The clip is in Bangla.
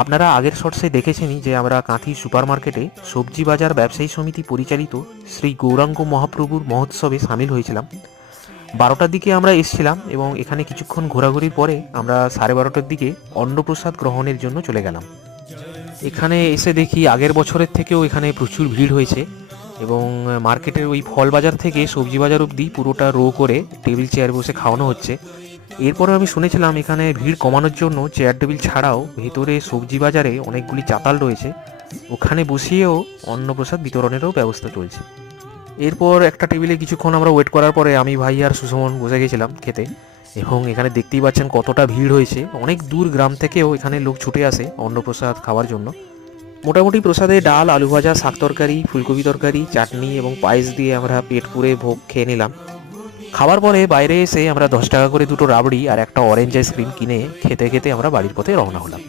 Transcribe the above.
আপনারা আগের শর্টসে দেখেছেনই যে আমরা কাঁথি সুপার মার্কেটে সবজি বাজার ব্যবসায়ী সমিতি পরিচালিত শ্রী গৌরাঙ্গ মহাপ্রভুর মহোৎসবে সামিল হয়েছিলাম। 12টার দিকে আমরা এসেছিলাম এবং এখানে কিছুক্ষণ ঘোরাঘুরির পরে আমরা 12:30টার দিকে অন্নপ্রসাদ গ্রহণের জন্য চলে গেলাম। এখানে এসে দেখি আগের বছরের থেকেও এখানে প্রচুর ভিড় হয়েছে এবং মার্কেটের ওই ফল বাজার থেকে সবজি বাজার অবধি পুরোটা রো করে টেবিল চেয়ার বসে খাওয়ানো হচ্ছে। এরপরে আমি শুনেছিলাম এখানে ভিড় কমানোর জন্য চেয়ার টেবিল ছাড়াও ভেতরে সবজি বাজারে অনেকগুলি চাতাল রয়েছে, ওখানে বসিয়েও অন্নপ্রসাদ বিতরণেরও ব্যবস্থা চলছে। এরপর একটা টেবিলে কিছুক্ষণ আমরা ওয়েট করার পরে আমি, ভাই আর সুশমন বসে গেছিলাম খেতে, এবং এখানে দেখতেই পাচ্ছেন কতটা ভিড় হয়েছে। অনেক দূর গ্রাম থেকেও এখানে লোক ছুটে আসে অন্নপ্রসাদ খাওয়ার জন্য। মোটামুটি প্রসাদে ডাল, আলু ভাজা, শাক তরকারি, ফুলকপি তরকারি, চাটনি এবং পায়েস দিয়ে আমরা পেট পুরে ভোগ খেয়ে নিলাম। খাবার পরে বাইরে এসে আমরা 10 টাকা করে দুটো রাবড়ি আর একটা অরেঞ্জ আইসক্রিম কিনে খেতে খেতে আমরা বাড়ির পথে রওনা হলাম।